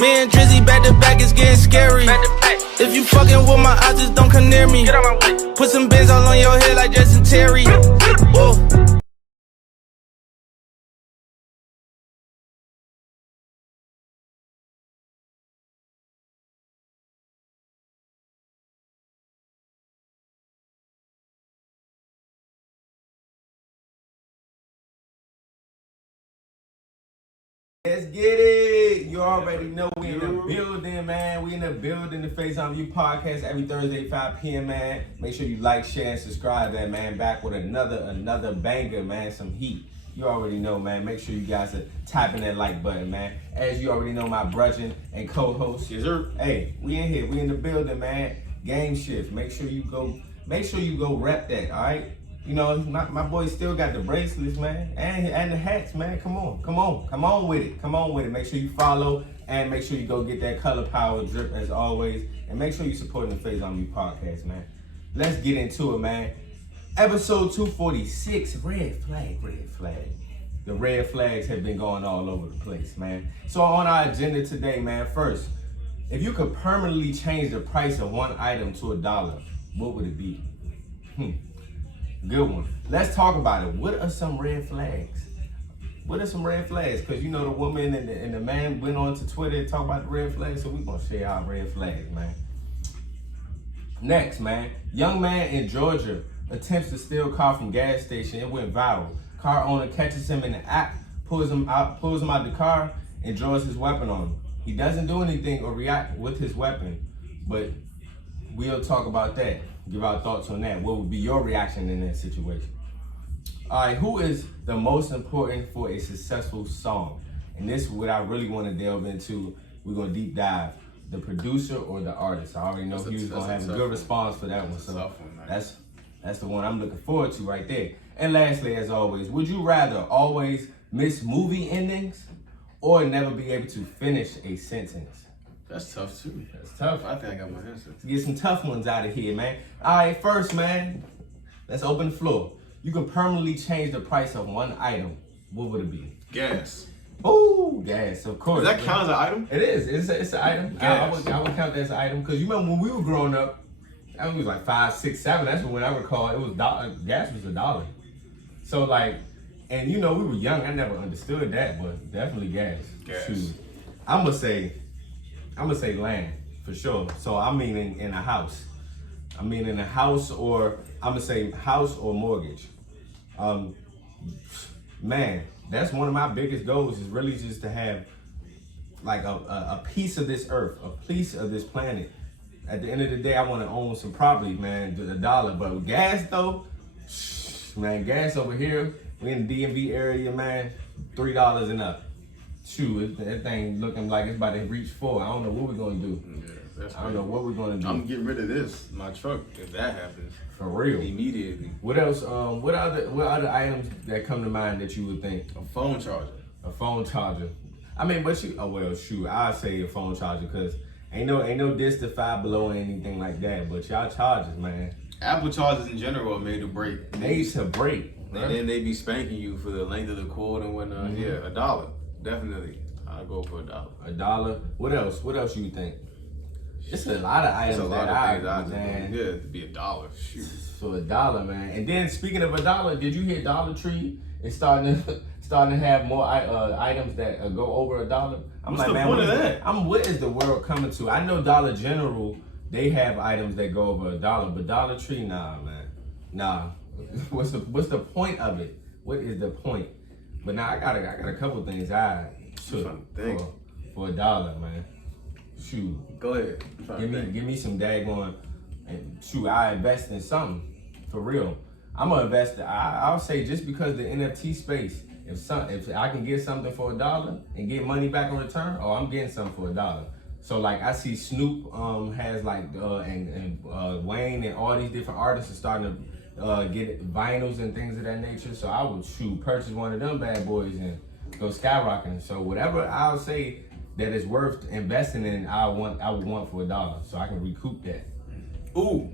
Me and Drizzy back to back, it's getting scary. If you fucking with my eyes, just don't come near me. Get out my way. Put some bins all on your head like Justin Terry. Whoa. Let's get it. You already know we in the building, man. We in the building, the Faison View podcast every Thursday, 5 p.m., man. Make sure you like, share, and subscribe, that man. Back with another banger, man. Some heat. You already know, man. Make sure you guys are tapping that like button, man. As you already know, my brother and co-host. Yes, sir. Hey, we in here. We in the building, man. Game shift. Make sure you go rep that, all right? You know, my boy still got the bracelets, man, and the hats, man. Come on with it. Make sure you follow, and make sure you go get that color power drip as always, and make sure you supporting the Faison View podcast, man. Let's get into it, man. Episode 246, red flag. The red flags have been going all over the place, man. So on our agenda today, man, first, if you could permanently change the price of one item to $1, what would it be? Good one. Let's talk about it. What are some red flags? Because you know the woman and the man went on to Twitter and talk about the red flags, so we're going to share our red flags, man. Next, man. Young man in Georgia attempts to steal car from gas station. It went viral. Car owner catches him in the act, pulls him out the car, and draws his weapon on him. He doesn't do anything or react with his weapon, but we'll talk about that. Give our thoughts on that. What would be your reaction in that situation? All right, who is the most important for a successful song? And this is what I really want to delve into. We're going to deep dive. The producer or the artist? I already know he was going to have a good response for that one. So that's the one I'm looking forward to right there. And lastly, as always, would you rather always miss movie endings or never be able to finish a sentence? That's tough too. That's tough. I think I got my answer. To get some tough ones out of here, man. All right, first, man, let's open the floor. You can permanently change the price of one item. What would it be? Gas. Oh, gas, of course. Does that count as an item? It is. It's an item. I would count that as an item because you remember when we were growing up, I was like 5, 6, 7. That's when I recall it was gas was $1. So like, and you know we were young. I never understood that, but definitely gas. Shoot. I'm gonna say land for sure. So I mean in a house. Or I'm gonna say house or mortgage. Man, that's one of my biggest goals is really just to have like a piece of this earth, a piece of this planet. At the end of the day, I want to own some property, man, $1. But with gas though, man, gas over here, we in the DMV area, man, $3 and up. Shoot, that thing looking like it's about to reach 4. I don't know what we're gonna do. Yeah, I don't know what we're gonna do. I'm getting rid of my truck, if that happens. For real. Immediately. What else? What other items that come to mind that you would think? A phone charger. A phone charger. I mean, but I'd say a phone charger because ain't no diss to Five Below or anything like that. But y'all chargers, man. Apple chargers in general are made to break. Made to break. And then they be spanking you for the length of the cord and whatnot. Mm-hmm. Yeah, $1. Definitely. I'll go for $1. $1. What else? What else you think? It's a lot of items Yeah, it'd be $1. Shoot. For $1, man. And then speaking of $1, did you hear Dollar Tree is starting to have more items that go over $1? What's the point of that? What is the world coming to? I know Dollar General, they have items that go over $1, but Dollar Tree, nah, man. Nah. What's the point of it? What is the point? But now I got a couple things I took for $1, man. Shoot. Go ahead. Give me some daggone, and shoot, I invest in something for real. I'm gonna invest. I'll say just because the NFT space, if I can get something for $1 and get money back in return, I'm getting something for $1. So like I see Snoop has like and Wayne and all these different artists are starting to get vinyls and things of that nature. So I would purchase one of them bad boys and go skyrocketing. So whatever I'll say that is worth investing in, I would want for $1, so I can recoup that. Ooh,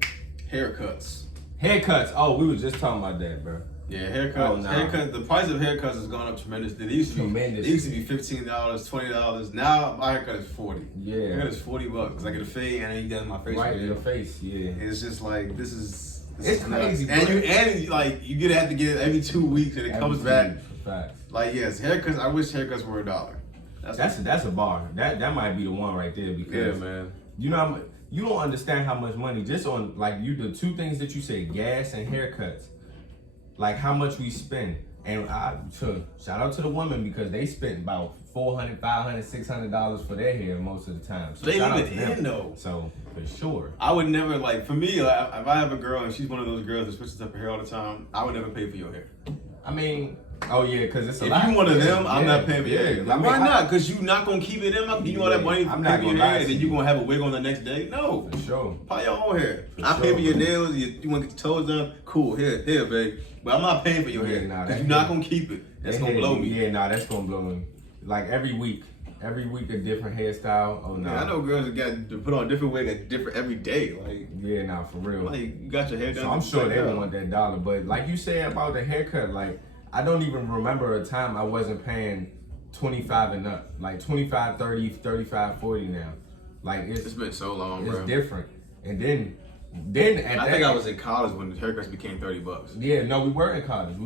haircuts. Haircuts. Oh, we was just talking about that, bro. Yeah, haircuts. The price of haircuts has gone up tremendously. They used to be $15, $20. Now my haircut is $40. Yeah, haircut is $40. I get a fade and then you get my face. Right in your face. Yeah, it's just like this is crazy. And you have to get it every 2 weeks and it comes back. Facts. Like yes, haircuts. I wish haircuts were $1. That's a bar. That might be the one right there because man. You know you don't understand how much money just on like the two things that you say, gas and haircuts. Like how much we spend. And shout out to the women because they spent about $400, $500, $600 for their hair most of the time. So they leave it in though. So for sure. I would never for me, like, if I have a girl and she's one of those girls that switches up her hair all the time, I would never pay for your hair. I mean, oh yeah, because it's a if lot. If you one of them, I'm not paying for your hair. Like, why not? Because you're not gonna keep it in. I'm giving you all that money to pay for your hair, and then you're gonna have a wig on the next day. No, for sure. Buy your own hair. I pay for your nails. You want to get your toes done? Cool. Here, babe. But I'm not paying for your hair. Because you're not gonna keep it. That's gonna blow me. Yeah, that's gonna blow me. Like every week a different hairstyle. Oh no. I know girls that got to put on a different wig every day. Like yeah, for real. Like you got your hair done. So I'm sure they want that dollar. But like you said about the haircut, like I don't even remember a time I wasn't paying 25 and up. Like 25, 30, 35, 40 now. Like it's been so long, bro. It's different. And then I think I was in college when the haircuts became $30. Yeah, no, we were in college.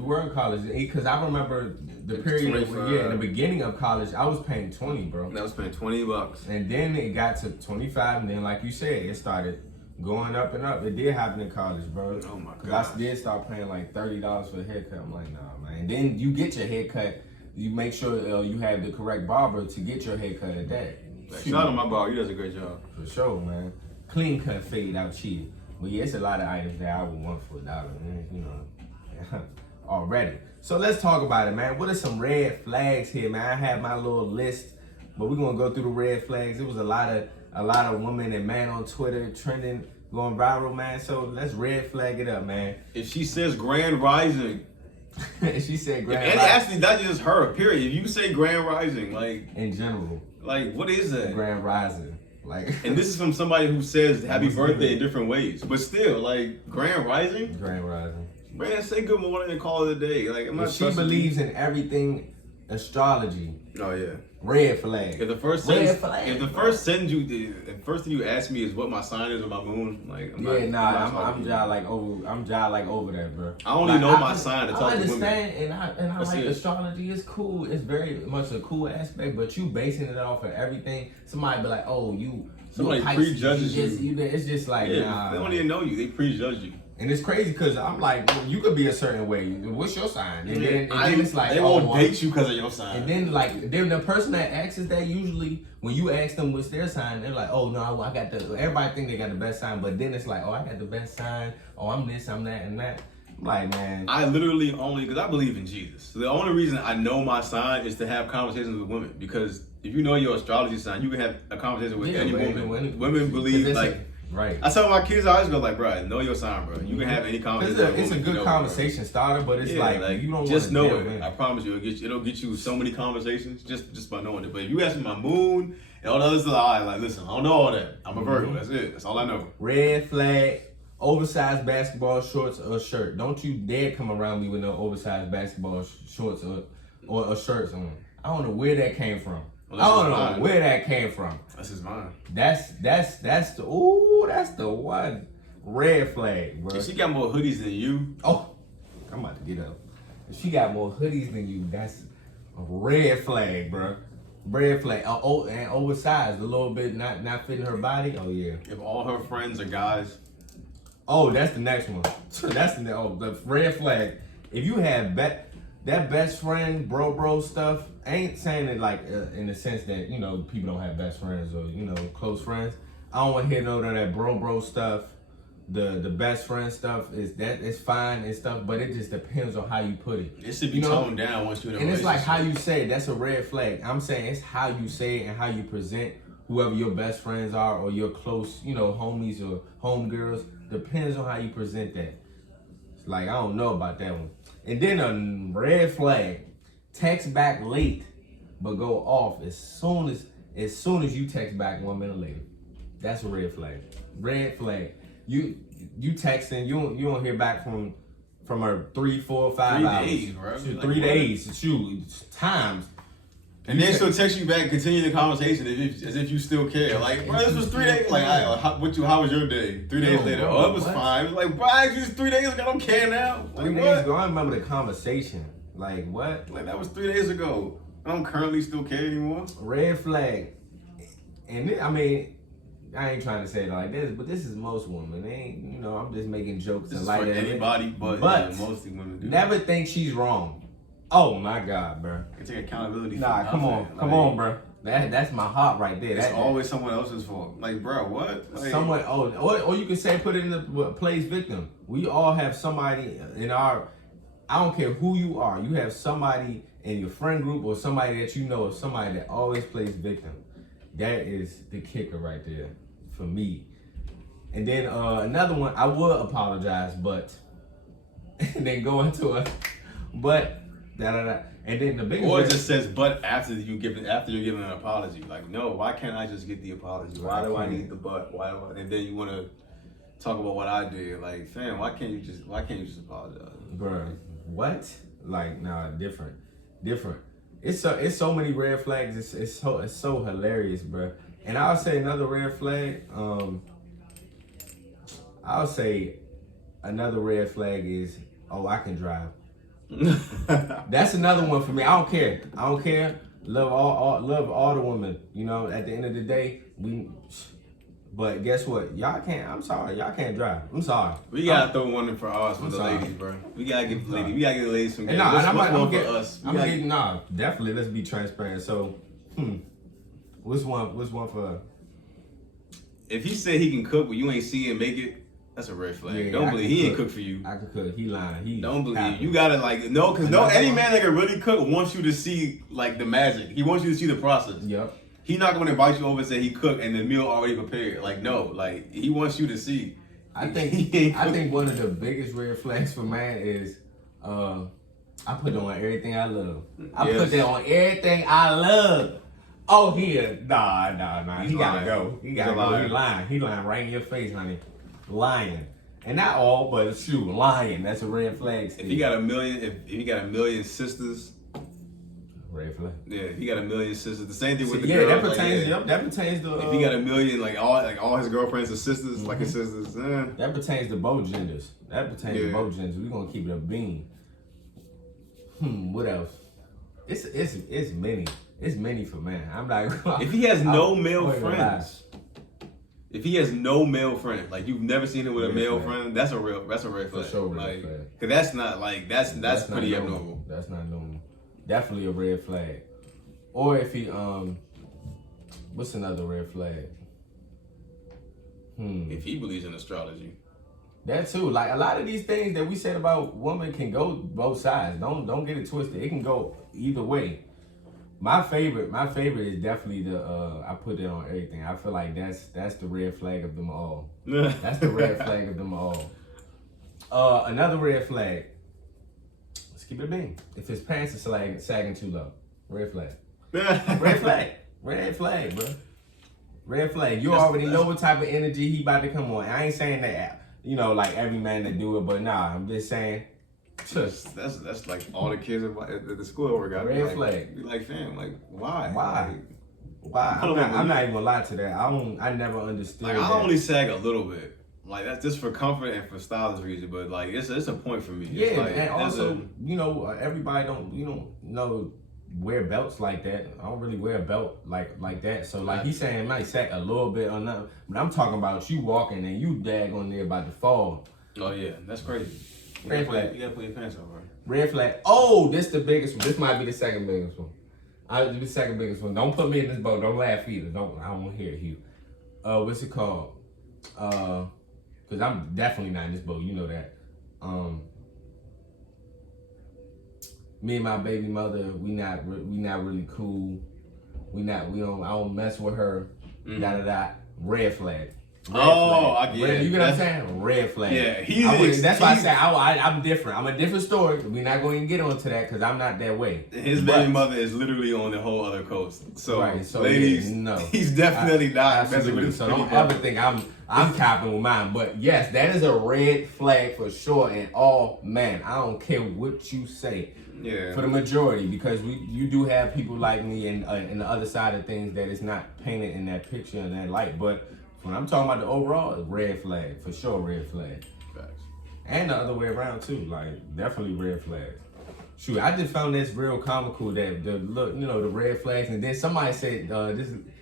Because I remember the period in the beginning of college, I was paying 20, bro. I was paying $20. And then it got to 25, and then like you said, it started going up and up. It did happen in college, bro. Oh my god. Because I did start paying like $30 for a haircut. I'm like, nah, man. And then you get your haircut, you make sure you have the correct barber to get your haircut at that. Shout out to my barber, he does a great job. For sure, man. Clean cut fade out cheap. But yeah, it's a lot of items that I would want for $1, man, you know, already. So let's talk about it, man. What are some red flags here, man? I have my little list, but we're gonna go through the red flags. It was a lot of women and men on Twitter trending, going viral, man. So let's red flag it up, man. If she says Grand Rising, she said Grand and Rising. actually, that's just her. Period. If you say Grand Rising, like in general, like what is that? Grand Rising. Like, and this is from somebody who says happy birthday in different ways, but still, like Grand Rising. Grand Rising. Man, say good morning and call it a day. Like, I'm not she believes in everything astrology. Oh yeah. Red flag. If the first thing you ask me is what my sign is or my moon, like I'm like over that, bro. I only know my sign to talk to women. I understand, and I like astrology. It's cool. It's very much a cool aspect, but you basing it off of everything. Somebody be like, oh, somebody prejudges you. It's just like, nah. They don't even know you. They prejudge you. And it's crazy because I'm like, well, you could be a certain way. What's your sign? And then it's like, they won't date you because of your sign. And then the person that asks that usually when you ask them what's their sign, they're like, oh no, I got everybody think they got the best sign, but then it's like, oh, I got the best sign. Oh, I'm this, I'm that, and that. I'm like, man. I literally because I believe in Jesus. So the only reason I know my sign is to have conversations with women, because if you know your astrology sign, you can have a conversation with any woman. Women believe like. Right. I tell my kids, I always go like, bro, know your sign, bro. You can have any conversation. It's a good conversation starter, but it's like you don't just know it. I promise you, it'll get you so many conversations just by knowing it. But if you ask me my moon and all the other stuff, like, listen, I don't know all that. I'm a Virgo. That's it. That's all I know. Red flag. Oversized basketball shorts or shirt. Don't you dare come around me with no oversized basketball shorts or shirts on. I don't know where that came from. I don't know where that came from. That's his mind. That's the one. Red flag, bro. If she got more hoodies than you. Oh, I'm about to get up. If she got more hoodies than you, that's a red flag, bro. Red flag. And oversized, a little bit not fitting her body. Oh yeah. If all her friends are guys. Oh, that's the next one. That's the red flag. If you have that best friend bro stuff, I ain't saying it like in the sense that, you know, people don't have best friends or, you know, close friends. I don't want to hear none of that bro stuff. The best friend stuff it's fine and stuff, but it just depends on how you put it. It should be toned down once you're in a relationship. And it's like how you say it, that's a red flag. I'm saying it's how you say it and how you present whoever your best friends are or your close, you know, homies or homegirls. Depends on how you present that. It's like, I don't know about that one. And then a red flag, text back late, but go off as soon as you text back 1 minute later. That's a red flag. Red flag. You texting, you don't hear back from from her 3, 4, 5 3 hours. days, bro. Shoot, Like, 3 what? days. Shoot, times. And then she'll text you back and continue the conversation as if you still care. Like, bro, this was 3 days. Like, how was your day? 3 days later, bro, it was fine. It was like, bro, I asked you this 3 days ago. I don't care now. Like, 3 what? days ago, I remember the conversation. Like, what? Like, that was 3 days ago. I don't currently still care anymore. Red flag. And I mean, I ain't trying to say it like this, but this is most women. They ain't, you know, I'm just making jokes This and is like for that. anybody, but yeah, mostly women do. Never think she's wrong. Oh my God, bro. You take accountability. Nah, come on, bro. That's my heart right there. It's always someone else's fault. Like, bro, what? Like, someone. Or you can say put it in the plays victim. We all have somebody in our. I don't care who you are. You have somebody in your friend group or somebody that you know of, somebody that always plays victim. That is the kicker right there for me. And then another one, I would apologize, but and then go into a but and then the biggest or it just says but after you're giving an apology. Like, no, why can't I just get the apology? Why do I need the but? And then you want to talk about what I did. Like, fam, why can't you just apologize? Bruh, what? Like, nah, different. It's so many red flags. It's so hilarious, bro. And I'll say another red flag. I'll say another red flag is, I can drive. That's another one for me. I don't care. Love all the women. You know, at the end of the day, but guess what? Y'all can't. I'm sorry. Y'all can't drive. I'm sorry. We gotta throw one in for ours for the ladies, bro. We gotta give the ladies. We gotta give the ladies some. Definitely. Let's be transparent. So, what's one for? If he said he can cook, but you ain't see him make it, that's a red flag. Yeah, don't believe he ain't cook for you. I can cook. He lying. Don't believe you gotta any man that can really cook wants you to see like the magic. He wants you to see the process. Yep. He not gonna invite you over and say he cooked and the meal already prepared. Like, no, like he wants you to see. I think one of the biggest red flags for man is I put on everything I love. Put that on everything I love. Oh, nah. He gotta go. He lying. He lying right in your face, honey. Lying. And not all, but shoot, lying. That's a red flag. Steve. If he got a million sisters. Red flag. Yeah, if he got a million sisters. The same thing with the girls. That pertains. Yep, that pertains to. If he got a million, all his girlfriends are sisters, like his sisters. That pertains to both genders. We're gonna keep it a bean. What else? It's many. It's many for man. I'm like, if he has no male friends. If he has no male friend, like you've never seen him with a male friend, that's a red flag. For sure, red flag. Cause that's not like that's pretty abnormal. That's not normal. Definitely a red flag. Or if he what's another red flag? If he believes in astrology. That too. Like a lot of these things that we said about women can go both sides. Don't get it twisted. It can go either way. My favorite is definitely I put it on everything. I feel like that's the red flag of them all. That's the red flag of them all. Another red flag. Let's keep it being. If his pants are sagging too low, red flag. Red flag, bro. Red flag. You already know what type of energy he about to come on. I ain't saying that, like every man that do it, but nah, I'm just saying. That's like all the kids at the school over got red flag. Be like, fam, like why? Why? I'm not even gonna lie to that. I never understood. Like, I only sag a little bit. Like that's just for comfort and for stylish reason, but like it's a point for me. Yeah, and also everybody don't wear belts like that. I don't really wear a belt like that. So like he's saying it might sag a little bit or nothing, but I'm talking about you walking and you daggone there about to fall. Oh yeah, that's crazy. Red flag. You gotta put your pants on, right? Red flag. Oh, this the biggest one. This might be the second biggest one. I'll do the second biggest one. Don't put me in this boat. Don't laugh either. I don't want to hear you. What's it called? Because I'm definitely not in this boat. You know that. Me and my baby mother, we not really cool. I don't mess with her. Red flag. I get it. You get what I'm saying? Red flag. Yeah, that's why I say I'm different. I'm a different story. We're not going to get onto that because I'm not that way. His baby mother is literally on the whole other coast. So, ladies, yeah, no, he's definitely not messing with his So don't ever think I'm capping with mine. But yes, that is a red flag for sure. And man, I don't care what you say. Yeah. For the majority, because you do have people like me and the other side of things that is not painted in that picture and that light. But when I'm talking about the overall, red flag for sure, red flag. Facts. And the other way around too, like definitely red flags. Shoot, I just found this real comical that the red flags, and then somebody said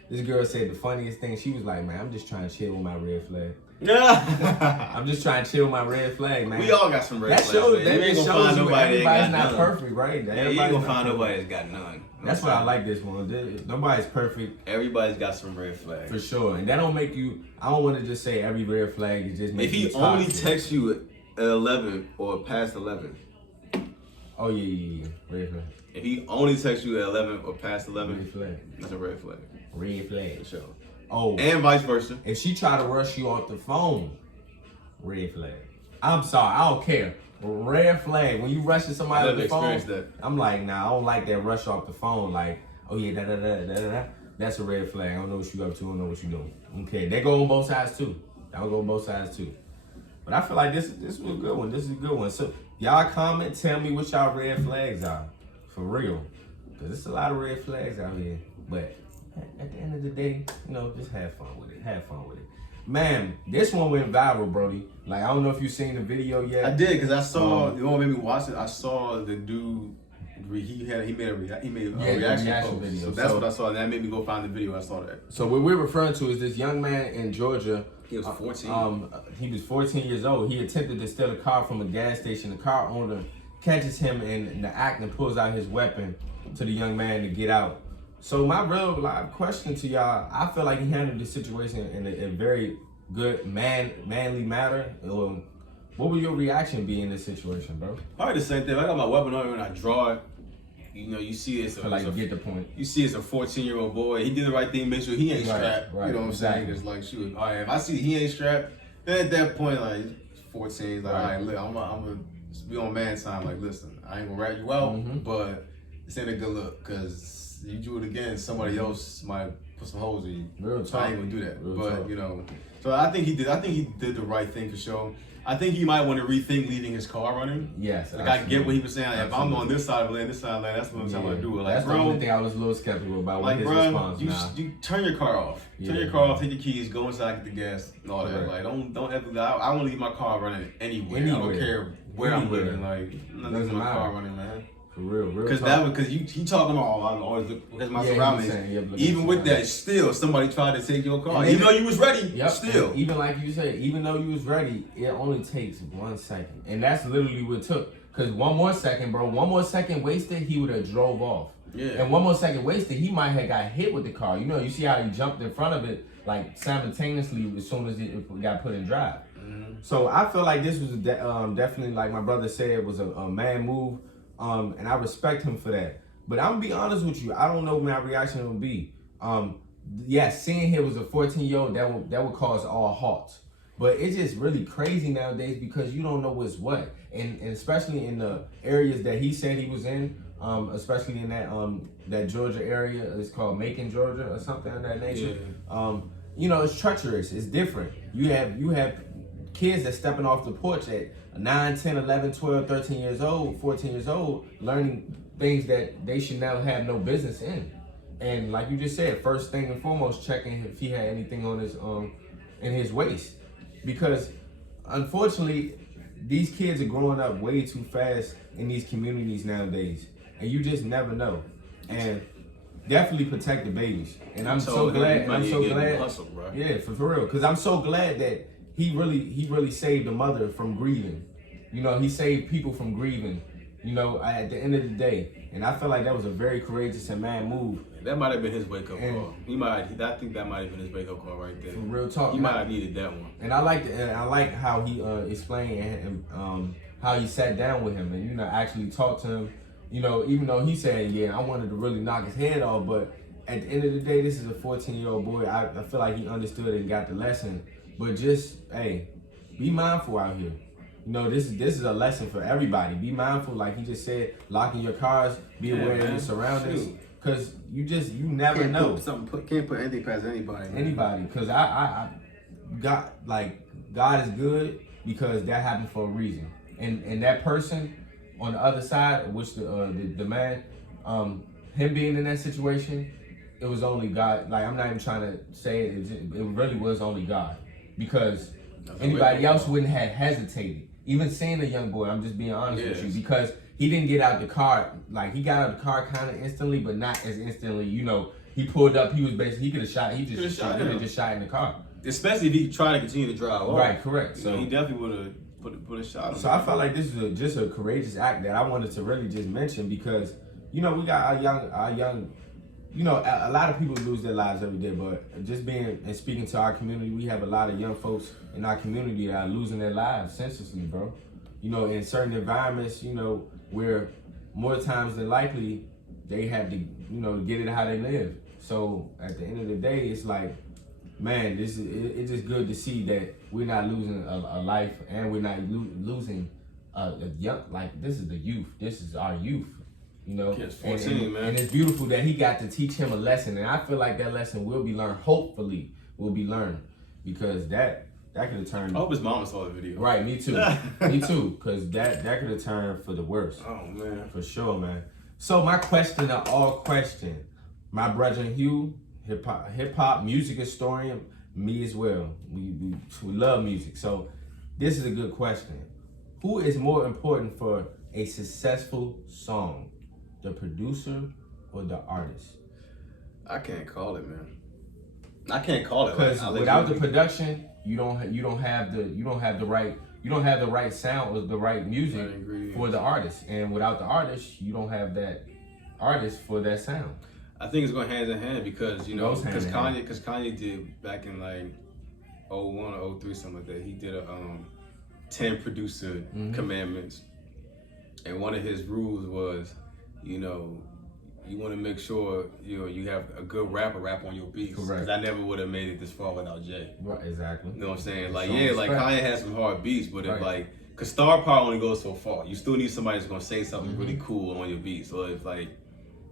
this girl said the funniest thing. She was like, "Man, I'm just trying to chill with my red flag." I'm just trying to chill with my red flag, man. We all got some red flags. That shows you everybody's not perfect, right? Yeah, you ain't gonna find nobody that's got none. That's why I like this one. Nobody's perfect. Everybody's got some red flags. For sure. And that don't make you, I don't want to just say every red flag is just making you If he only texts you at 11 or past 11. Oh, yeah. Red flag. If he only texts you at 11 or past 11, red flag. That's a red flag. Red flag. For sure. Oh. And vice versa. If she try to rush you off the phone, red flag. I'm sorry, I don't care. Red flag. When you rushing somebody off the phone, I'm like, nah, I don't like that rush off the phone. Like, oh yeah, da. That's a red flag. I don't know what you up to. I don't know what you doing. Okay, they go on both sides too. That'll go on both sides too. But I feel like this was a good one. This is a good one. So y'all comment, tell me what y'all red flags are. For real. Because there's a lot of red flags out here. But at the end of the day, just have fun with it. Have fun with it. Man, this one went viral, Brody. Like, I don't know if you've seen the video yet. I did, because I saw, you know what made me watch it? I saw the dude, he made a reaction post. Video. So that's what I saw, and that made me go find the video. I saw that. So what we're referring to is this young man in Georgia. He was 14. He was 14 years old. He attempted to steal a car from a gas station. The car owner catches him in the act and pulls out his weapon to the young man to get out. So my real live question to y'all, I feel like he handled the situation in a very good manly manner. What would your reaction be in this situation, bro? Probably the same thing. I got my weapon on and I draw it. You see it's get the point. You see it's a 14-year-old boy. He did the right thing, make sure he ain't strapped. Right, you know what I'm saying? It's like, shoot, all right, if I see he ain't strapped, then at that point, like, 14, like, all right, look, I'm gonna be on man time. Like, listen, I ain't gonna rat you out, but this ain't a good look, because you do it again, somebody else might put some holes in you. Real talk. I ain't gonna do that. Real but talk. So I think he did the right thing for sure. I think he might want to rethink leaving his car running. Yes. Like, I get what he was saying. If I'm on this side of the lane, this side of the lane, that's what I'm trying to do it. Like, that's the only thing I was a little skeptical about with his response. You turn your car off. Turn your car off, take your keys, go inside, get the gas, and all that. Like, don't ever. I want to leave my car running anywhere. I don't care where I'm living. Like, I'm not leaving my car running, man. For real. Because he talking about, I always look because my surroundings. Even with that, still somebody tried to take your car. Even though you was ready, still. And even like you said, even though you was ready, it only takes 1 second, and that's literally what it took. Because one more second wasted, he would have drove off. Yeah. And 1 more second wasted, he might have got hit with the car. You see how he jumped in front of it like simultaneously as soon as it got put in drive. Mm-hmm. So I feel like this was definitely, like my brother said, was a man move. And I respect him for that. But I'm gonna be honest with you, I don't know what my reaction will be. Seeing him was a 14-year-old, that would cause all halts. But it's just really crazy nowadays because you don't know what's what. And especially in the areas that he said he was in, especially in that Georgia area, it's called Macon, Georgia, or something of that nature. Yeah. It's treacherous, it's different. You have kids that's stepping off the porch at 9, 10, 11, 12, 13 years old, 14 years old, learning things that they should now have no business in. And like you just said, first thing and foremost, checking if he had anything on his in his waist. Because unfortunately, these kids are growing up way too fast in these communities nowadays. And you just never know. And definitely protect the babies. And I'm so glad. Hustle, bro. Yeah, for real. Because I'm so glad that he really saved the mother from grieving. He saved people from grieving, at the end of the day. And I feel like that was a very courageous and man move. That might have been his wake-up call. I think that might have been his wake-up call right there. For real talk. He might have needed that one. And I like how he explained and how he sat down with him and, actually talked to him. Even though he said, I wanted to really knock his head off, but at the end of the day, this is a 14-year-old boy. I feel like he understood and got the lesson But just, hey, be mindful out here. You know, this is a lesson for everybody. Be mindful, like he just said, locking your cars, be aware of your surroundings. Cause you never know. Can't put anything past anybody. Man. Anybody. Cause God is good because that happened for a reason. And that person on the other side, which the man, him being in that situation, it was only God. Like, I'm not even trying to say it. It really was only God, because anybody else wouldn't have hesitated. Even seeing a young boy, I'm just being honest with you, because he didn't get out the car. Like, he got out the car kind of instantly, but not as instantly. You know, he pulled up. He was basically, he could have shot. He just shot in the car. Especially if he tried to continue to drive off. Right, correct. So he definitely would have put a shot on. So I felt like this is just a courageous act that I wanted to really just mention, because, you know, we got our young, you know, a lot of people lose their lives every day, but just being and speaking to our community, we have a lot of young folks in our community that are losing their lives senselessly, bro. You know, in certain environments, you know, where more times than likely they have to, you know, get it how they live. So at the end of the day, it's like, man, it's just good to see that we're not losing a life, and we're not losing a young, like, this is the youth. This is our youth, you know. Yes, 14, man. And it's beautiful that he got to teach him a lesson, and I feel like that lesson will be learned. Hopefully, will be learned, because that could have turned. I hope his mama saw the video. Right, me too, me too, because that could have turned for the worst. Oh man, for sure, man. So my question of all questions, my brother Hugh, hip hop music historian, me as well. We love music. So this is a good question. Who is more important for a successful song, the producer or the artist? I can't call it, man. I can't call it, because without the production, you don't have the right sound or the right music for the artist, and without the artist, you don't have that artist for that sound. I think it's going hand in hand, because, you know, because Kanye did back in like 01 or 03, something like that. He did a 10 producer commandments, and one of his rules was, you know, you want to make sure you have a good rapper rap on your beats. Because I never would have made it this far without Jay. Right, exactly. You know what I'm saying? Like, yeah, like Kanye has some hard beats, but if like, because star power only goes so far. You still need somebody that's going to say something really cool on your beats. So if like,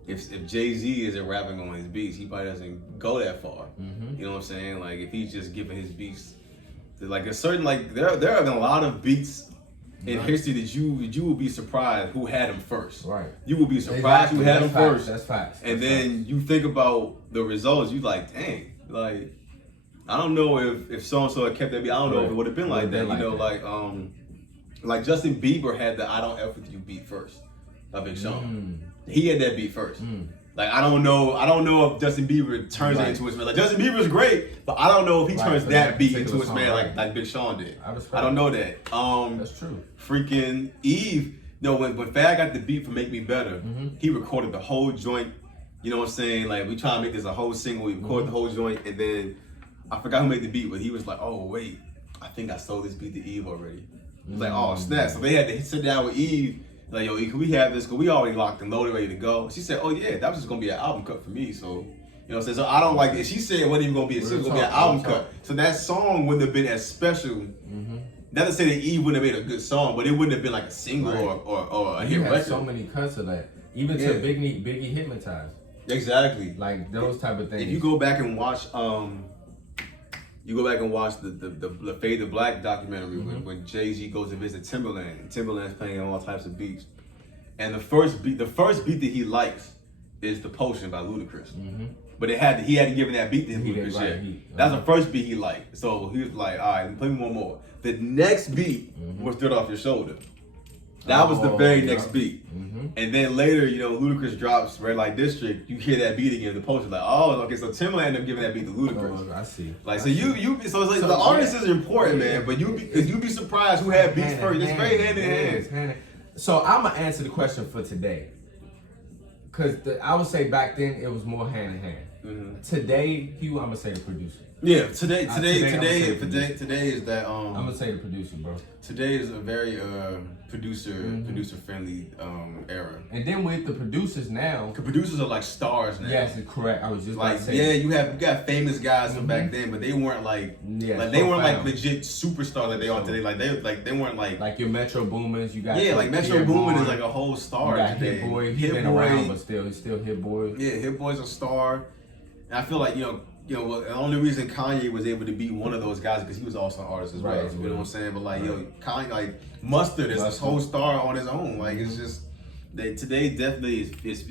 if Jay-Z isn't rapping on his beats, he probably doesn't go that far. You know what I'm saying? Like, if he's just giving his beats, like a certain, like, there are a lot of beats in history that you will be surprised who had them first. Right. You will be surprised who had them first. That's facts. And then you think about the results, you like, dang, like, I don't know if so-and-so had kept that beat. I don't know if it would have been like that. You know, like Justin Bieber had the I Don't F With You beat first. By Big Sean. He had that beat first. Like, I don't know if Justin Bieber turns it into his man. Like, Justin Bieber's great, but I don't know if he turns that beat into his man like Big Sean did. I don't know that. That's true. Freaking Eve, when Fad got the beat for Make Me Better, he recorded the whole joint. You know what I'm saying? Like, we try to make this a whole single. We recorded the whole joint, and then I forgot who made the beat, but he was like, oh, wait, I think I sold this beat to Eve already. He was like, oh, snap. So they had to sit down with Eve. Like, yo, can we have this? Because we already locked and loaded, ready to go. She said, oh, yeah, that was just going to be an album cut for me. So, you know what I'm saying? So I don't like it. She said it wasn't even going to be a single, it was going to be an album cut. So that song wouldn't have been as special. Not to say that Eve wouldn't have made a good song, but it wouldn't have been like a single or a hit record. So many cuts of that. Even to Biggie Hypnotized. Exactly. Like those type of things. If you go back and watch the Fade to Black documentary when Jay-Z goes to visit Timberland, and Timberland's playing all types of beats. And the first beat that he likes is The Potion by Ludacris. But he hadn't given that beat to him, Ludacris yet. That's the first beat he liked. So he was like, all right, play me one more. The next beat was Dirt Off Your Shoulder. That was the very next beat. And then later, Ludacris drops Red Light District. You hear that beat again, The Potion, like, oh, okay, so Timberland ended up giving that beat to Ludacris. Oh, I see. Like, so it's like the artist is important, man, but you'd be surprised who had beats first. It's very hand in hand. So I'm gonna answer the question for today, because I would say back then it was more hand in hand. Today, I'm gonna say the producer. Yeah, today is that. I'm gonna say the producer, bro. Today is a very producer friendly era. And then with the producers now, the producers are like stars now. Yes, correct. I was just like, about to say. you got famous guys from back then, but they weren't like they weren't like legit superstars like they are today. Like they weren't like your Metro Boomers. You got like Metro Boomin is like a whole star. You got Hit Boy. He's been around, but he's still Hit Boy. Yeah, Hit Boy's a star. And I feel like the only reason Kanye was able to be one of those guys because he was also an artist as well. You know what I'm saying? But like, Kanye, like Mustard is this whole star on his own. Like it's just today definitely is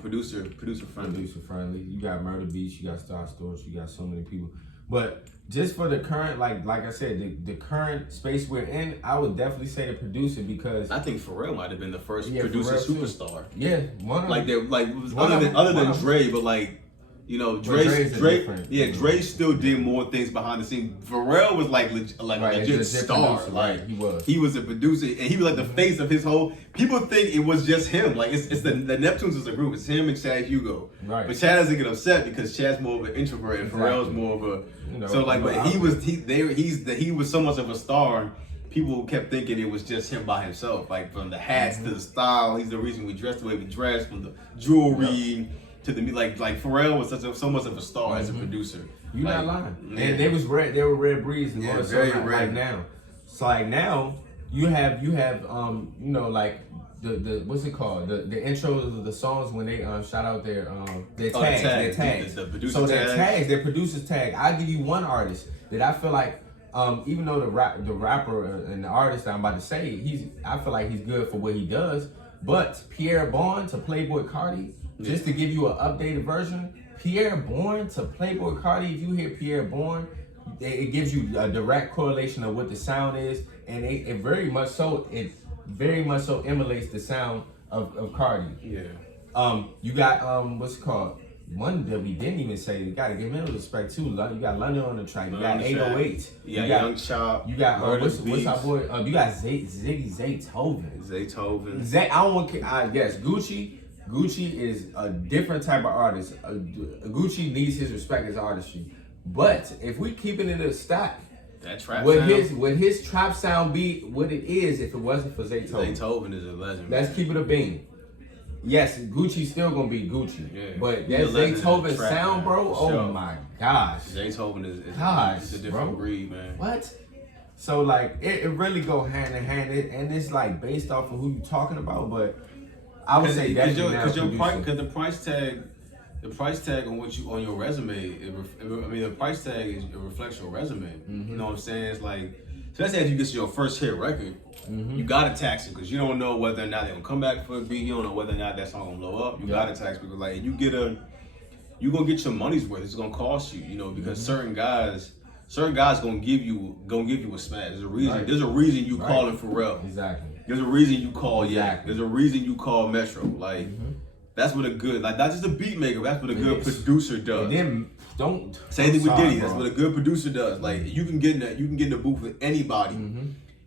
producer friendly. Producer friendly. You got Murder Beats, you got Star Stores, you got so many people. But just for the current, like I said, the current space we're in, I would definitely say the producer because I think Pharrell might have been the first producer superstar. Yeah, other than Dre, but like. Dre still did more things behind the scenes. Pharrell was like a legit star. Producer, like he was a producer, and he was like the face of his whole. People think it was just him. Like it's the Neptunes as a group. It's him and Chad Hugo. Right. But Chad doesn't get upset because Chad's more of an introvert, and Pharrell's more of a. But he was so much of a star. People kept thinking it was just him by himself. Like from the hats to the style, he's the reason we dress the way we dress. From the jewelry. Yep. To the like Pharrell was so much of a star as a producer. You're not lying. And they were rare breeds and more so like now. So like now you have like the what's it called? The intros of the songs when they shout out their tags. The producer so their tags, their producer's tag. I'll give you one artist that I feel like even though the rapper and the artist that I'm about to say, I feel like he's good for what he does, but Pierre Bourne to Playboy Cardi. Just to give you an updated version, Pierre Bourne to Playboy Cardi, if you hear Pierre Bourne, it gives you a direct correlation of what the sound is, and it very much so emulates the sound of Cardi. Yeah. You got what's it called? One that we didn't even say. You gotta give him respect too. You got London on the track. You got 808. You got Young Chop. You got what's our boy? You got Zaytoven. Gucci is a different type of artist. Gucci needs his respect as artistry. But if we keeping it a stack, that trap would his trap sound be what it is if it wasn't for Zaytoven? Zaytoven is a legend. Let's keep it a bean. Yes, Gucci's still gonna be Gucci. But that Zaytoven sound, bro, oh my gosh. Zaytoven is a different breed, man. What? So like it really go hand in hand, and it's like based off of who you talking about, but I would say that's because the price tag on your resume. The price tag reflects your resume. You know what I'm saying? It's like, so let's say if you get your first hit record, you gotta tax it because you don't know whether or not they're gonna come back for a beat. You don't know whether or not that song gonna blow up. You gotta tax because like you're gonna get your money's worth. It's gonna cost you, because certain guys gonna give you a smash. There's a reason. Right. There's a reason you calling Pharrell. Exactly. There's a reason you call Yak. There's a reason you call Metro. Like that's what a good, like not just a beat maker. That's what a good producer does. And then same thing with Diddy. That's what a good producer does. Like you can get in the booth with anybody.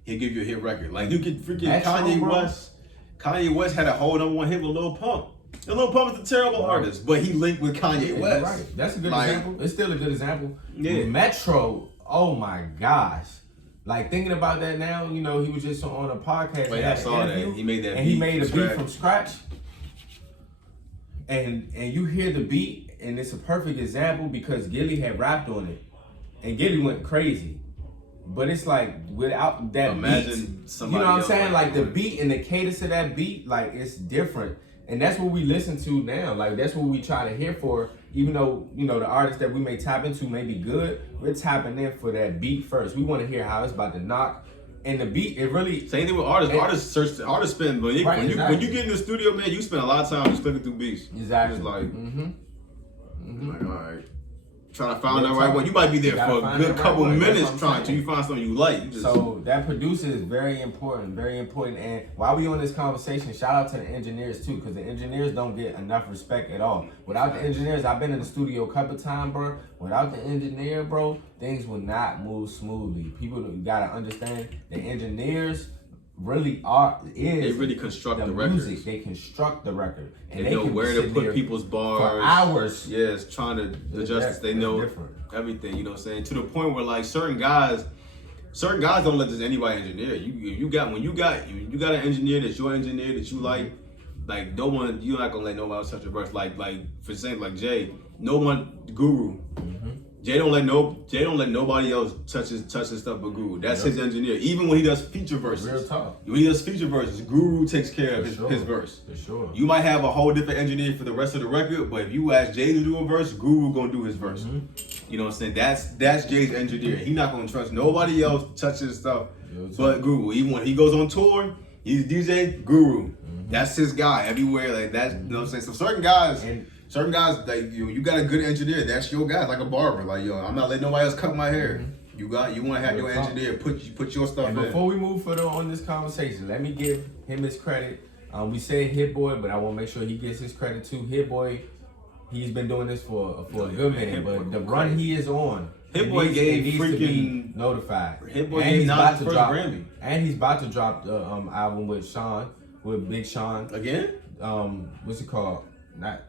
He'll give you a hit record. Like you could freaking Kanye West. Kanye West had a whole #1 hit with Lil Pump. And Lil Pump is a terrible artist, but he linked with Kanye West. Right. That's a good example. It's still a good example. Yeah. With Metro, oh my gosh. Like thinking about that now, he was just on a podcast. Wait, I saw that. He made that. And he made a beat from scratch. And you hear the beat, and it's a perfect example because Gilly had rapped on it, and Gilly went crazy. But it's like without that beat, somebody, you know what I'm saying? Like the beat and the cadence of that beat, like it's different. And that's what we listen to now. Like that's what we try to hear for. Even though the artists that we may tap into may be good, we're tapping in for that beat first. We want to hear how it's about to knock, and the beat. It really same thing with artists. Artists spend when you get in the studio, man. You spend a lot of time just clicking through beats. Exactly. It's like, like all right. Trying to find that right one. You might be there for a good couple minutes trying till you find something you like. So that producer is very important, very important. And while we on this conversation, shout out to the engineers too, because the engineers don't get enough respect at all. Without the engineers, I've been in the studio a couple times, bro. Without the engineer, bro, things will not move smoothly. People gotta understand the engineers really are They really construct the music. records. They construct the record, and they know can where to sit put there people's bars for hours. Yes, trying to adjust this. They know everything. You know what I'm saying? To the point where like certain guys don't let just anybody engineer. You got an engineer that's your engineer that you like no one, you're not gonna let nobody else touch your verse. Like for example, like Jay, no one Guru. Jay don't let nobody else touch his stuff but Guru. That's his engineer. Even when he does feature verses. Real talk. When he does feature verses, Guru takes care of his verse. For sure. You might have a whole different engineer for the rest of the record, but if you ask Jay to do a verse, Guru gonna do his verse. You know what I'm saying? That's Jay's engineer. He not gonna trust nobody else touching his stuff but Guru. Even when he goes on tour, he's DJ Guru. That's his guy everywhere. Like that's, you know what I'm saying? So certain guys, like you got a good engineer. That's your guy, like a barber. Like yo, I'm not letting nobody else cut my hair. You want to have your engineer put your stuff in. And before we move further on this conversation, let me give him his credit. We said Hit Boy, but I want to make sure he gets his credit too. Hit Boy, he's been doing this for a good minute, but the run he is on, Hit Boy needs to be notified. Hit Boy gave not his first Grammy, and he's about to drop the album with Big Sean again. What's it called?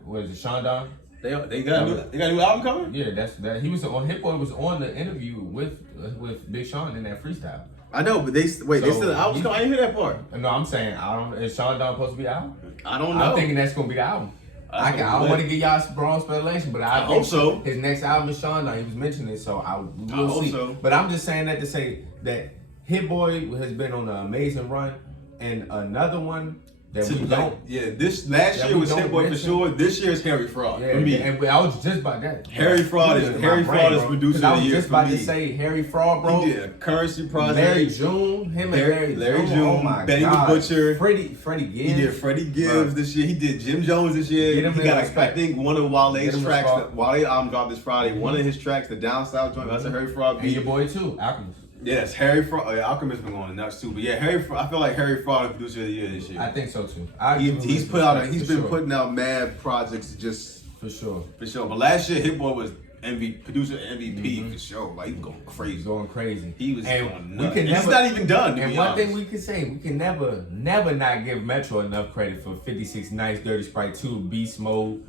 What is it? Sean Don? They got a new album coming? Yeah, that he was on. Hit Boy was on the interview with Big Sean in that freestyle. I know, but they still the album's coming. I didn't hear that part. No, I'm saying is Sean Don supposed to be the album? I don't know. I'm thinking that's gonna be the album. I don't want to give y'all wrong speculation, but I hope so. His next album is Sean Don. He was mentioning it, so we'll see. So. But I'm just saying that to say that Hit Boy has been on an amazing run, and another one that we don't. Yeah, this last year was Hit Boy for sure. This year is Harry Fraud for me. And I was just about that. Harry Fraud is producer of the year. I was just about to say Harry Fraud, bro. He did a Currency Project. Larry June, Larry June. Oh my Benny God. the Butcher. Freddie Gibbs. He did Freddie Gibbs this year. He did Jim Jones this year. He got I think one of Wale's tracks. Wale album dropped this Friday. One of his tracks, the Down South joint, that's a Harry Fraud beat. And your boy too, Alchemist. Yes, Harry Fraud. Alchemist been going nuts too, but yeah, Harry Fraud. I feel like Harry Fraud is producer of the year this year. I think so too. He's been putting out mad projects just for sure. But last year, Hit Boy was producer MVP for sure. Like he was going crazy. He's going crazy. He was going nuts. He's not even done. And one thing we can say, we can never not give Metro enough credit for 56 Nights, Dirty Sprite 2, Beast Mode.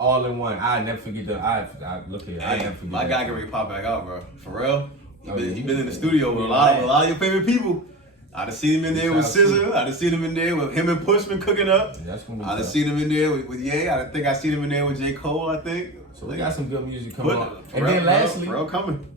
All in one. I never forget I look here. I never forget. My guy can really pop back out, bro. For real. He been in the studio with a lot of your favorite people. I'd have seen him in there with SZA. I'd have seen him in there with him and Pushman cooking up. I'd have seen him in there with Ye. I think I seen him in there with J. Cole, I think. So we got some good music coming on. And then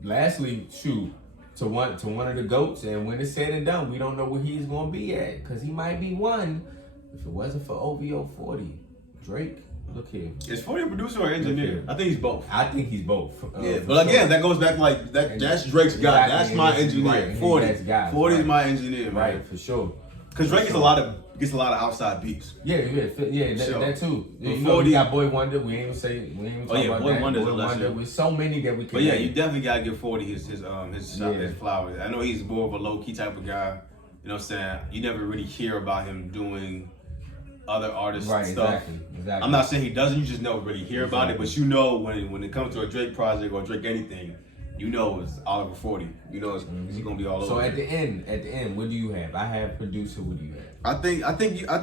lastly, shoot, to one of the GOATs, and when it's said and done, we don't know where he's gonna be at. Cause he might be one if it wasn't for OVO 40. Drake. Look here. Is 40 a producer or engineer? I think he's both. I think he's both. Yeah, but again, that goes back like that. That's Drake's guy. That's my engineer. 40 is my engineer, man. Right, for sure. Because Drake gets a lot of outside beats. Yeah, that too. You know, we got Boy Wonder. We ain't even talk about Boy that. Wonder's Boy Wonder. With so many that we can. But yeah, you definitely gotta give 40 his flowers. I know he's more of a low key type of guy. You know what I'm saying? You never really hear about him doing other artists stuff. Exactly. I'm not saying he doesn't, you just don't really hear about it, but you know when it comes to a Drake project or Drake anything, you know it's Oliver 40. You know he's gonna be all over. So at the end, what do you have? I have producer, what do you have? I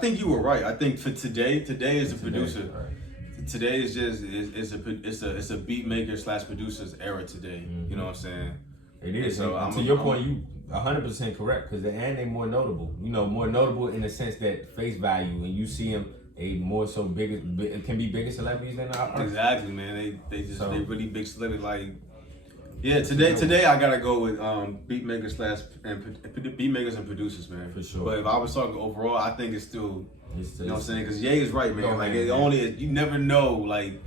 think you were right. I think for today is a producer. Right. Today is just it's a beat maker / producer's era today. You know what I'm saying? It is. So to your point, you 100% correct, because they more notable. You know, more notable in the sense that face value, and you see them more so bigger, can be bigger celebrities than our artists. Exactly, man. They really big celebrities. Like, yeah, today I gotta go with beat makers and producers, man. For sure. But if I was talking overall, I think it's still you know what I'm saying? Because Ye is right, man. Like you never know, like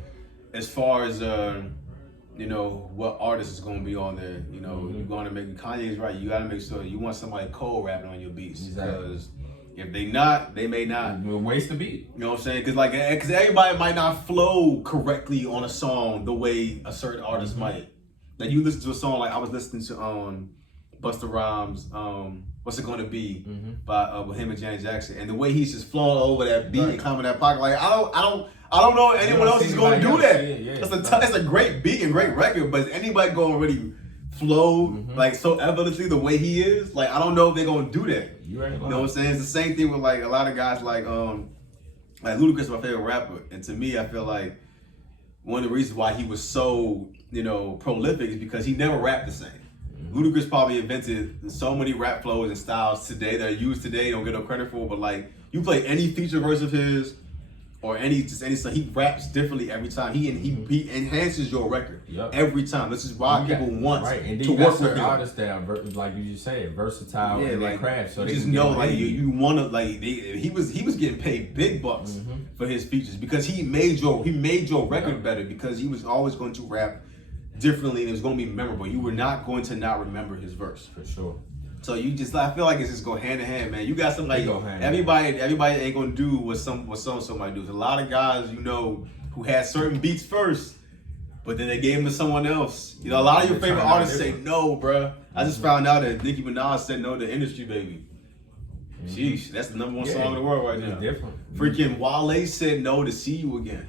as far as you know, what artist is going to be on there. You know, you're going to make, Kanye's right, you got to make sure you want somebody cold rapping on your beats. Because if they not, they may not. We'll waste the beat. You know what I'm saying? Because everybody might not flow correctly on a song the way a certain artist might. Like you listen to a song, like I was listening to Busta Rhymes, What's It Gonna Be by with him and Janet Jackson, and the way he's just flowing over that beat and climbing that pocket, like I don't know if anyone else is going to do that. It's a great beat and great record, but is anybody going to really flow like so effortlessly the way he is. Like I don't know if they're gonna do that. You ain't lying. You know what I'm saying? It's the same thing with like a lot of guys like Ludacris is my favorite rapper, and to me, I feel like one of the reasons why he was so prolific is because he never rapped the same. Ludacris probably invented so many rap flows and styles today that are used today, don't get no credit for, but like you play any feature verse of his or any song, he raps differently every time. He enhances your record every time. This is why people want and then to you work got with him. artists that are like you just said, versatile in their craft. So you they just can know get like paid. you want to like he was getting paid big bucks for his features because he made your record better because he was always going to rap differently and it was going to be memorable. You were not going to not remember his verse for sure. So I feel like it's just go hand in hand, man. You got some like everybody ain't gonna do what somebody do. There's a lot of guys who had certain beats first, but then they gave them to someone else. A lot of your favorite artists say no, bruh. I just found out that Nicki Minaj said no to Industry Baby. Sheesh, that's the number one song in the world right now. It's different. Freaking Wale said no to See You Again,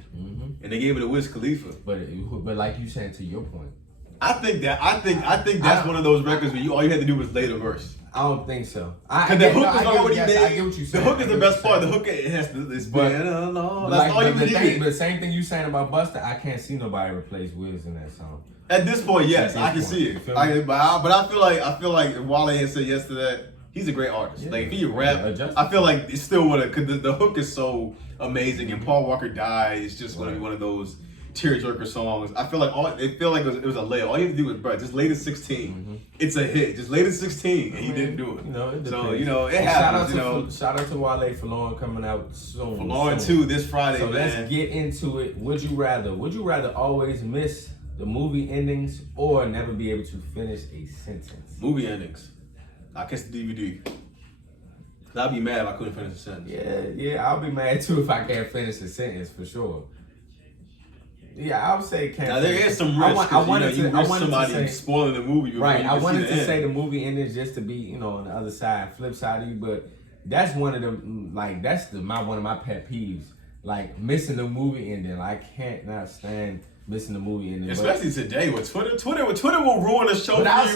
and they gave it to Wiz Khalifa. But like you said, to your point. I think that's one of those records where all you had to do was lay the verse. I don't think so. Because the hook is already made. I get what you're saying. The hook is the best part. The hook has to. It's been alone. That's all you need. But the same thing you saying about Busta, I can't see nobody replace Wiz in that song. At this point, yes, I can see it. But I feel like if Wale had said yes to that, he's a great artist. Like if he rap, I feel like it still would have. Because the hook is so amazing, and Paul Walker Died is just going to be one of those tearjerker songs. I feel like it was a lay. All you have to do is, bro, just lay to 16. It's a hit. Just lay to 16, and he didn't do it. It happens. Shout out to Wale for Lauren coming out soon. For Lauren too this Friday. So man. Let's get into it. Would you rather always miss the movie endings or never be able to finish a sentence? Movie endings. I catch the DVD. Cause I'd be mad if I couldn't finish a sentence. Yeah, I'll be mad too if I can't finish a sentence for sure. Yeah, I would say can't. Now there is some risk. I wanted somebody spoiling the movie. Right, I wanted to say the movie ending just to be, on the other side, flip side of you. But that's one of them. Like that's one of my pet peeves. Like missing the movie ending. I can't not stand missing the movie ending. Especially today with Twitter. Twitter will ruin a show. But I'll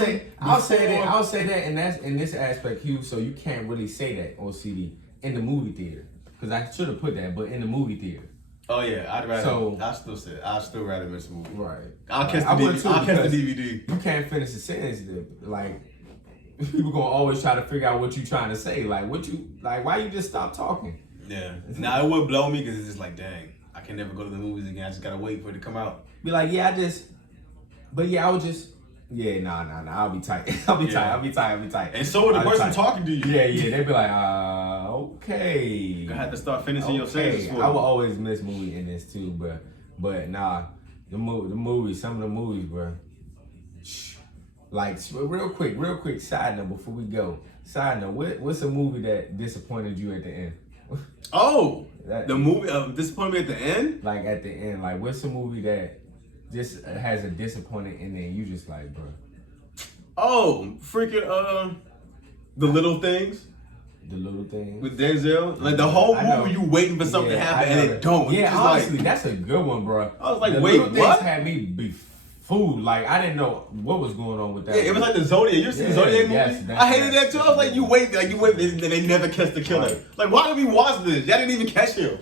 say that, and that's in this aspect, Hugh. So you can't really say that on CD in the movie theater because I should have put that, but in the movie theater. Oh yeah, I'd still rather miss the movie. Right. I'll catch the DVD. You can't finish a sentence. Like people gonna always try to figure out what you trying to say. Like why you just stop talking? Yeah. Now it would blow me because it's just like, dang, I can never go to the movies again. I just gotta wait for it to come out. Be like, I'll be tight. I'll be tight. And so would the person talking to you. Yeah. They'd be like, okay. You have to start finishing your sentences. I will always miss movie endings too, but nah, some of the movies, bro. Like real quick. Side note before we go. What's a movie that disappointed you at the end? Oh, the movie disappointed me at the end. Like at the end, like what's a movie that just has a disappointing ending? You just like, bro. Oh, freaking The Little Things. The Little Things with Denzel, like the whole movie, you waiting for something to happen and it don't. Yeah, honestly, that's a good one, bro. I was like, the wait, what? Things had me be fooled. Like I didn't know what was going on with that. Yeah, it was like the Zodiac. You seen the Zodiac movie? Yes, I hated that too. I was like, you wait, they never catch the killer. Right. Like, why did we watch this? Y'all didn't even catch him.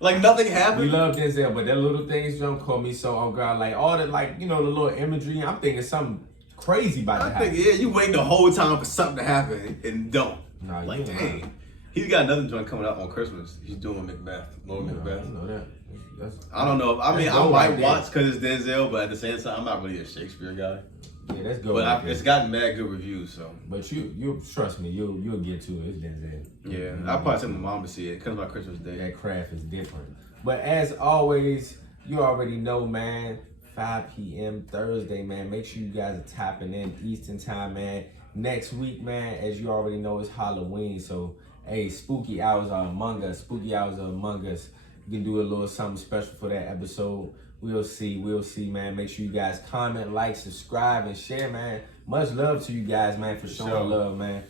Like nothing happened. We love Denzel, but that Little Things don't call me so on guard. Like all the the little imagery. I'm thinking something crazy about to happen. Yeah, you waiting the whole time for something to happen and don't. Nah, like dang. He's got another joint coming out on Christmas. He's doing Macbeth. Macbeth. I know that. I don't know. I mean, I might watch because it's Denzel, but at the same time, I'm not really a Shakespeare guy. Yeah, that's good. But it's gotten mad good reviews, so. But you trust me, you'll get to it. It's Denzel. Yeah, I'll probably tell my mom to see it. It comes by Christmas Day. That craft is different. But as always, you already know, man. 5 p.m. Thursday, man. Make sure you guys are tapping in Eastern time, man. Next week, man, as you already know, it's Halloween, so. Hey, spooky hours are among us. You can do a little something special for that episode. We'll see, man. Make sure you guys comment, like, subscribe, and share, man. Much love to you guys, man, for showing love, man.